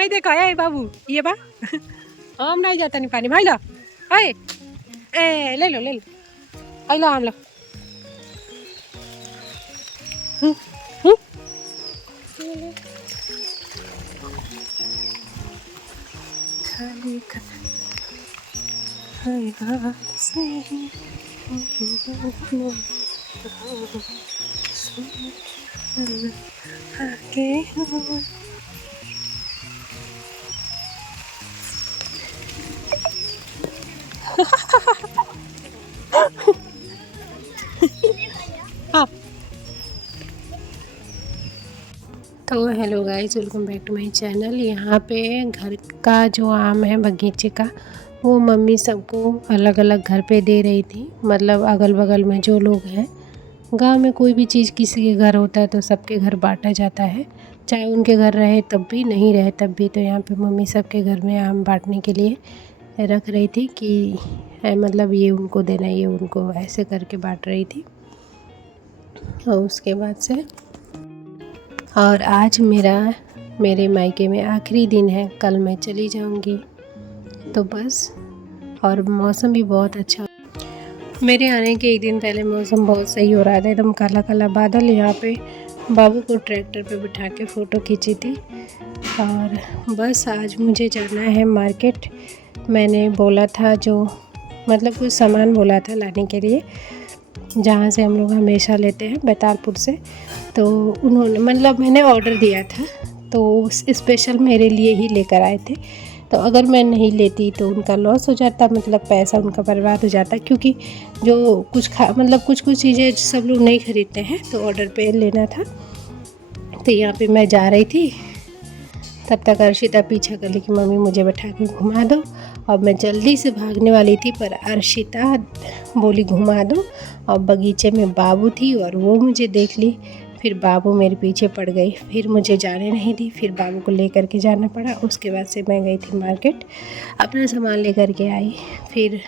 हाय देखो ए बाबू ये बा हम नहीं जाता नहीं पानी भाई लो हाय ए ले लो आई लो हम लो हम्म, खाली हाँ तो hello guys, welcome back to my channel. यहाँ पे घर का जो आम है बगीचे का, वो मम्मी सबको अलग अलग घर पे दे रही थी। मतलब अगल बगल में जो लोग हैं, गांव में कोई भी चीज़ किसी के घर होता है तो सबके घर बांटा जाता है, चाहे उनके घर रहे तब भी, नहीं रहे तब भी। तो यहाँ पे मम्मी सबके घर में आम बांटने के लिए रख रही थी कि मतलब ये उनको देना, ये उनको, ऐसे करके बांट रही थी। और उसके बाद से और आज मेरे मायके में आखिरी दिन है, कल मैं चली जाऊंगी। तो बस, और मौसम भी बहुत अच्छा। मेरे आने के एक दिन पहले मौसम बहुत सही हो रहा था, एकदम काला काला बादल। यहाँ पे बाबू को ट्रैक्टर पे बिठा के फ़ोटो खींची थी। और बस आज मुझे जाना है मार्केट। मैंने बोला था, जो मतलब कुछ सामान बोला था लाने के लिए, जहाँ से हम लोग हमेशा लेते हैं, बैतालपुर से। तो उन्होंने, मतलब मैंने ऑर्डर दिया था तो स्पेशल मेरे लिए ही लेकर आए थे। तो अगर मैं नहीं लेती तो उनका लॉस हो जाता, मतलब पैसा उनका बर्बाद हो जाता। क्योंकि जो मतलब कुछ चीज़ें सब लोग नहीं खरीदते हैं, तो ऑर्डर पे लेना था। तो यहाँ पे मैं जा रही थी, तब तक अर्शिता पीछा कर ली कि मम्मी मुझे बैठा के घुमा दो। और मैं जल्दी से भागने वाली थी, पर अर्शिता बोली घुमा दो। और बगीचे में बाबू थी और वो मुझे देख ली। फिर बाबू मेरे पीछे पड़ गई, फिर मुझे जाने नहीं दी, फिर बाबू को लेकर के जाना पड़ा। उसके बाद से मैं गई थी मार्केट, अपना सामान लेकर के आई। फिर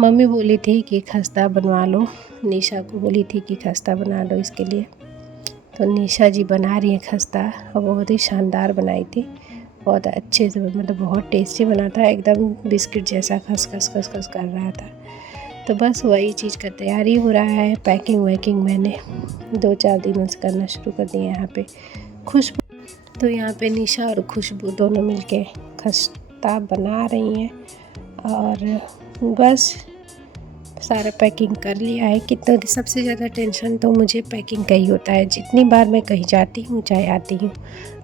मम्मी बोली थी कि खस्ता बनवा लो, निशा को बोली थी कि खस्ता बना लो इसके लिए। तो निशा जी बना रही है खस्ता, और बहुत ही शानदार बनाई थी, बहुत अच्छे से, मतलब बहुत टेस्टी बना था, एकदम बिस्किट जैसा खस खस खस खस कर रहा था। तो बस वही चीज़ का तैयारी हो रहा है। पैकिंग वैकिंग मैंने 2-4 दिनों से करना शुरू कर दिया। यहाँ पे खुशबू, तो यहाँ पे निशा और खुशबू दोनों मिलके खस्ता बना रही हैं। और बस सारा पैकिंग कर लिया है। कितना सबसे ज़्यादा टेंशन तो मुझे पैकिंग का ही होता है। जितनी बार मैं कहीं जाती हूँ, चाहे आती हूँ,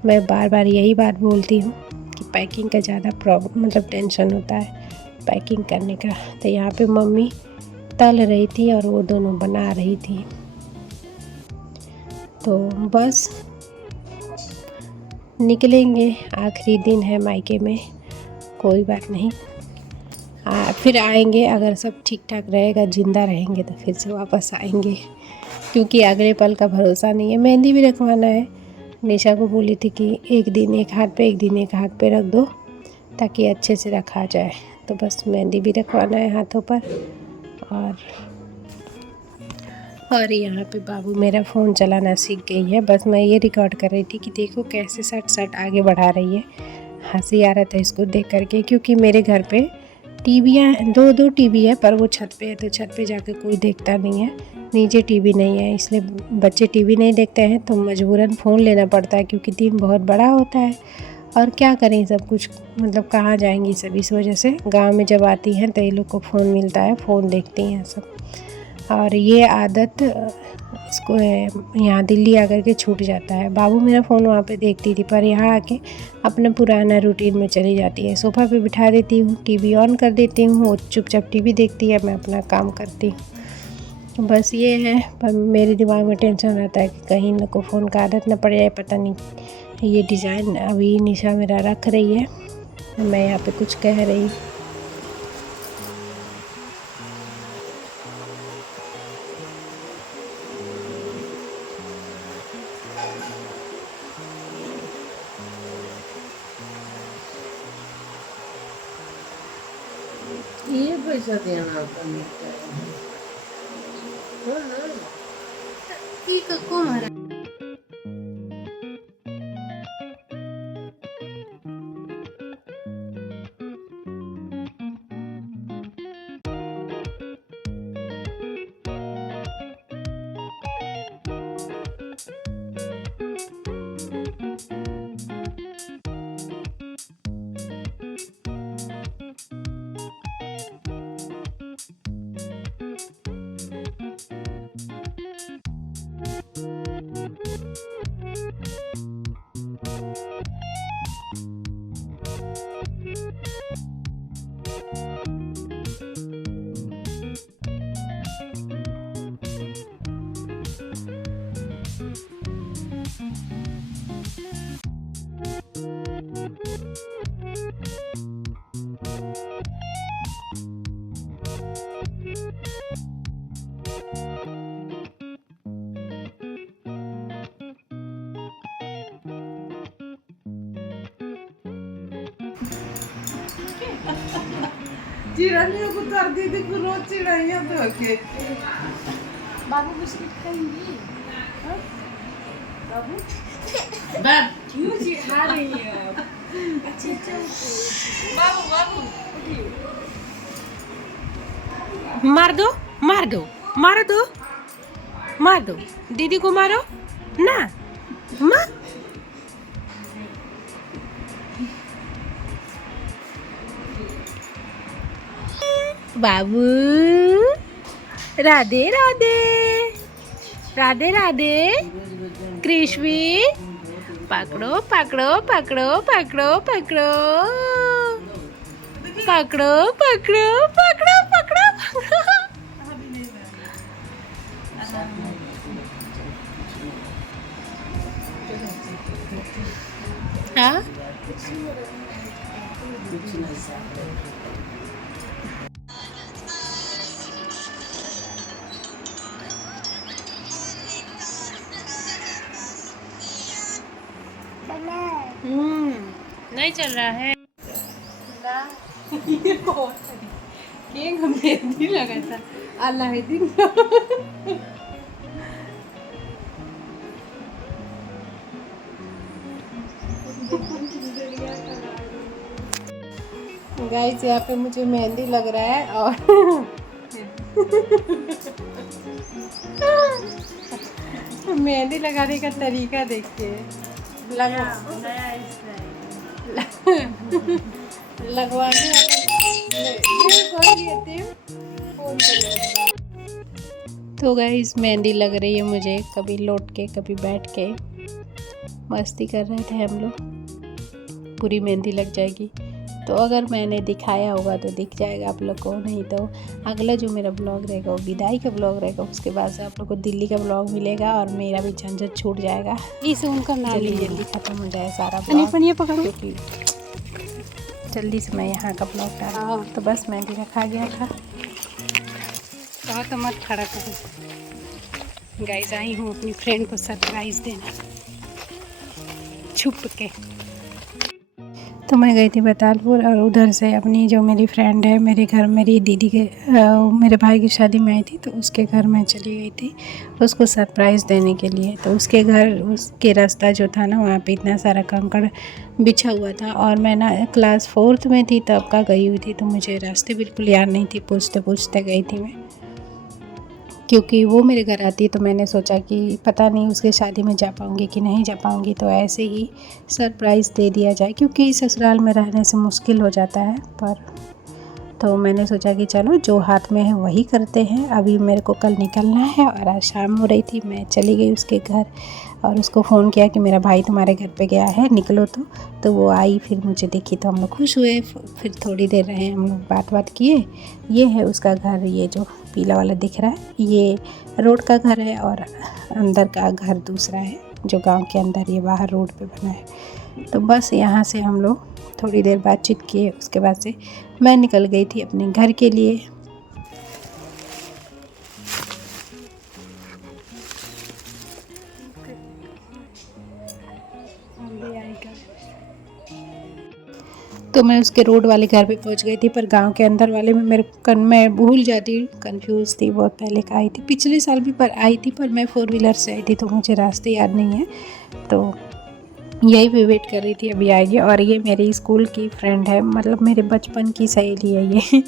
मैं बार बार यही बात बोलती हूँ कि पैकिंग का ज़्यादा प्रॉब्लम, मतलब टेंशन होता है पैकिंग करने का। तो यहाँ पे मम्मी तल रही थी और वो दोनों बना रही थी। तो बस निकलेंगे, आखिरी दिन है मायके में, कोई बात नहीं, फिर आएंगे। अगर सब ठीक ठाक रहेगा, ज़िंदा रहेंगे, तो फिर से वापस आएंगे। क्योंकि अगले पल का भरोसा नहीं है। मेहंदी भी रखवाना है। निशा को बोली थी कि एक दिन एक हाथ पे, एक दिन एक हाथ पे रख दो, ताकि अच्छे से रखा जाए। तो बस मेहंदी भी रखवाना है हाथों पर। और यहाँ पे बाबू मेरा फ़ोन चलाना सीख गई है। बस मैं ये रिकॉर्ड कर रही थी कि देखो कैसे सट आगे बढ़ा रही है। हंसी आ रहा था इसको देख करके, क्योंकि मेरे घर पे टीवियाँ, दो टीवी है, पर वो छत पे है, तो छत पे जाके कोई देखता नहीं है। नीचे टीवी नहीं है, इसलिए बच्चे टीवी नहीं देखते हैं, तो मजबूरन फ़ोन लेना पड़ता है, क्योंकि दिन बहुत बड़ा होता है। और क्या करें, सब कुछ, मतलब कहाँ जाएंगी सब। इस वजह से गांव में जब आती हैं तो ये लोग को फ़ोन मिलता है, फ़ोन देखती हैं सब। और ये आदत इसको यहाँ दिल्ली आकर के छूट जाता है। बाबू मेरा फ़ोन वहाँ पे देखती थी, पर यहाँ आके अपना पुराना रूटीन में चली जाती है। सोफ़ा पे बिठा देती हूँ, टीवी ऑन कर देती हूँ, वो चुपचाप टीवी देखती है, मैं अपना काम करती हूँ। बस ये है, पर मेरे दिमाग में टेंशन रहता है कि कहीं न को फ़ोन का आदत न पड़ जाए। पता नहीं, ये डिज़ाइन अभी निशा मेरा रख रही है, मैं यहाँ पे कुछ कह रही हूँ। ये पैसा देना अपन हो ना। ठीक है, को मारा चिड़ैलियों को तर दीदी को रोज चिड़ैया तो के बाबू बिस्किट खाएंगी? हाँ? बाबू बाप क्यों चिढ़ा रही है आप? अच्छा अच्छा बाबू बाबू मार दो मार दो मार दो मार दो दीदी को मारो ना मार बाबू राधे राधे राधे राधे कृष्वी पकड़ो पकड़ो पकड़ो पकड़ो पकड़ो पकड़ो पकड़ो पकड़ो पकड़ो हाँ नहीं चल रहा है ना ये बहुत केक मेहंदी लगा था अल्लाह दिन गाइस यहाँ पे मुझे मेहंदी लग रहा है और मेहंदी लगाने का तरीका देखिए लगवाने तो गाइस मेहंदी लग रही है मुझे कभी लौट के कभी बैठ के मस्ती कर रहे थे हम लोग पूरी मेहंदी लग जाएगी तो अगर मैंने दिखाया होगा तो दिख जाएगा आप लोग को नहीं तो अगला जो मेरा ब्लॉग रहेगा वो विदाई का ब्लॉग रहेगा उसके बाद से आप लोग को दिल्ली का ब्लॉग मिलेगा और मेरा भी झंझट छूट जाएगा इसे उनका नाम जल्दी खत्म हो जाए सारा क्योंकि जल्दी से मैं यहाँ का ब्लॉग डाला तो बस मेहंदी रखा गया था तो मत खड़ा करो गाइस आई हूँ अपनी फ्रेंड को सरप्राइज़ देना छुप के तो मैं गई थी बतालपुर और उधर से अपनी जो मेरी फ्रेंड है मेरे घर मेरी दीदी के मेरे भाई की शादी में आई थी तो उसके घर में चली गई थी उसको सरप्राइज़ देने के लिए तो उसके घर उसके रास्ता जो था ना वहाँ पे इतना सारा कंकड़ बिछा हुआ था और मैं ना क्लास 4th में थी तब का गई हुई थी तो मुझे रास्ते बिल्कुल याद नहीं थी पूछते पूछते गई थी मैं क्योंकि वो मेरे घर आती तो मैंने सोचा कि पता नहीं उसके शादी में जा पाऊँगी कि नहीं जा पाऊँगी तो ऐसे ही सरप्राइज़ दे दिया जाए क्योंकि ससुराल में रहने से मुश्किल हो जाता है पर तो मैंने सोचा कि चलो जो हाथ में है वही करते हैं अभी मेरे को कल निकलना है और आज शाम हो रही थी मैं चली गई उसके घर और उसको फ़ोन किया कि मेरा भाई तुम्हारे घर पे गया है निकलो तो वो आई फिर मुझे देखी तो हम लोग खुश हुए फिर थोड़ी देर रहे हम लोग बात किए ये है उसका घर ये जो पीला वाला दिख रहा है ये रोड का घर है और अंदर का घर दूसरा है जो गांव के अंदर ये बाहर रोड पे बना है तो बस यहाँ से हम लोग थोड़ी देर बातचीत किए उसके बाद से मैं निकल गई थी अपने घर के लिए तो मैं उसके रोड वाले घर पे पहुंच गई थी पर गांव के अंदर वाले में मैं भूल जाती कंफ्यूज थी बहुत पहले का आई थी पिछले साल भी पर आई थी पर मैं 4 व्हीलर से आई थी तो मुझे रास्ते याद नहीं है तो यही पे वेट कर रही थी अभी आएगी और ये मेरी स्कूल की फ्रेंड है मतलब मेरे बचपन की सहेली है ये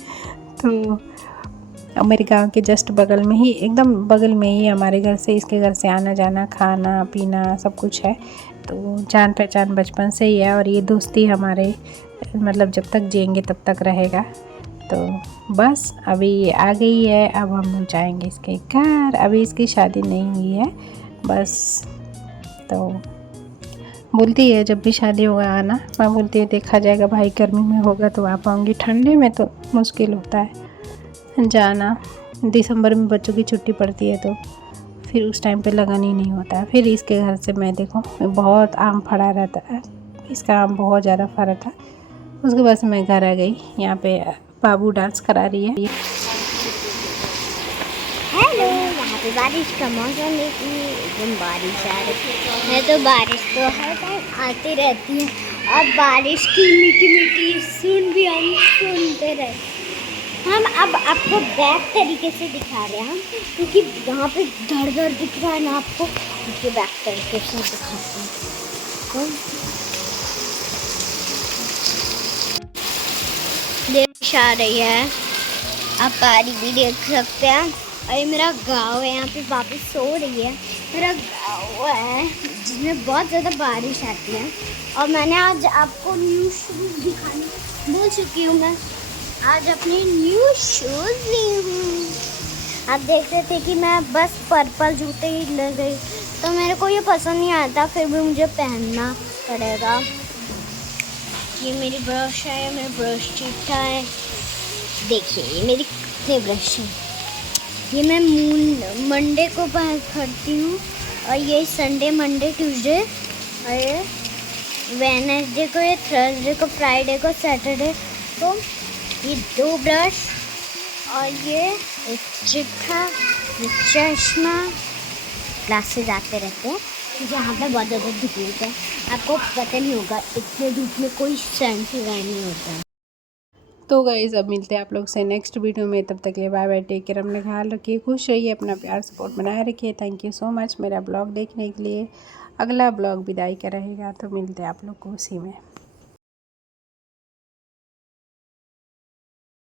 तो मेरे गांव के जस्ट बगल में ही एकदम बगल में ही हमारे घर से इसके घर से आना जाना खाना पीना सब कुछ है तो जान पहचान बचपन से ही है और ये दोस्ती हमारे मतलब जब तक जिएंगे तब तक रहेगा तो बस अभी ये आ गई है अब हम लोग जाएंगे इसके घर अभी इसकी शादी नहीं हुई है बस तो बोलती है जब भी शादी होगा आना मैं बोलती है देखा जाएगा भाई गर्मी में होगा तो आ पाऊँगी ठंडे में तो मुश्किल होता है जाना दिसंबर में बच्चों की छुट्टी पड़ती है तो फिर उस टाइम पे लगन ही नहीं होता है फिर इसके घर से मैं देखो बहुत आम फड़ा रहता है इसका आम बहुत ज़्यादा फरा था उसके बाद से मैं घर आ गई यहाँ पे बाबू डांस करा रही है हेलो यहाँ पे बारिश का मौसम है एकदम बारिश आ रही है तो बारिश तो हर टाइम आती रहती है अब बारिश की मीठी मीठी सुन भी हम सुनते रहे। हम अब आपको बैक तरीके से दिखा रहे हैं हम, क्योंकि यहाँ पे धड़ धड़ दिख रहा है ना आपको, क्योंकि बैक तरीके से दिखाते हैं। तो बारिश आ रही है, आप पानी भी देख सकते हैं। और ये मेरा गांव है, यहाँ पे वापस सो रही है। मेरा गांव है जिसमें बहुत ज़्यादा बारिश आती है। और मैंने आज आपको न्यू शूज़ दिखाने बोल चुकी हूँ। मैं आज अपने न्यू शूज़ ली हूँ। आप देख रहे थे कि मैं बस पर्पल जूते ही ले गई, तो मेरे को ये पसंद नहीं आता, फिर भी मुझे पहनना पड़ेगा। ये मेरी ब्रश है, मेरा ब्रश चिट्ठा है। देखिए ये मेरी कितने ब्रश है। ये मैं मंडे को खरीदती हूँ, और ये संडे, मंडे, ट्यूसडे, और ये वेडनेसडे को, ये थर्सडे को, फ्राइडे को, सैटरडे को। ये 2 ब्रश और ये एक चिट्ठा, ये चश्मा। क्लासेस आते रहते हैं क्योंकि यहाँ पे बहुत ज़्यादा धूप है। आपको पता नहीं होगा, इतने धूप में कोई सेंस नहीं होता। तो गाइस अब मिलते हैं आप लोग से नेक्स्ट वीडियो में। तब तक के लिए बाय बाय, टेक केयर, अपना ख्याल रखिए, खुश रहिए, अपना प्यार सपोर्ट बनाए रखिए। थैंक यू सो मच मेरा ब्लॉग देखने के लिए। अगला ब्लॉग विदाई का रहेगा, तो मिलते हैं आप लोग को उसी में।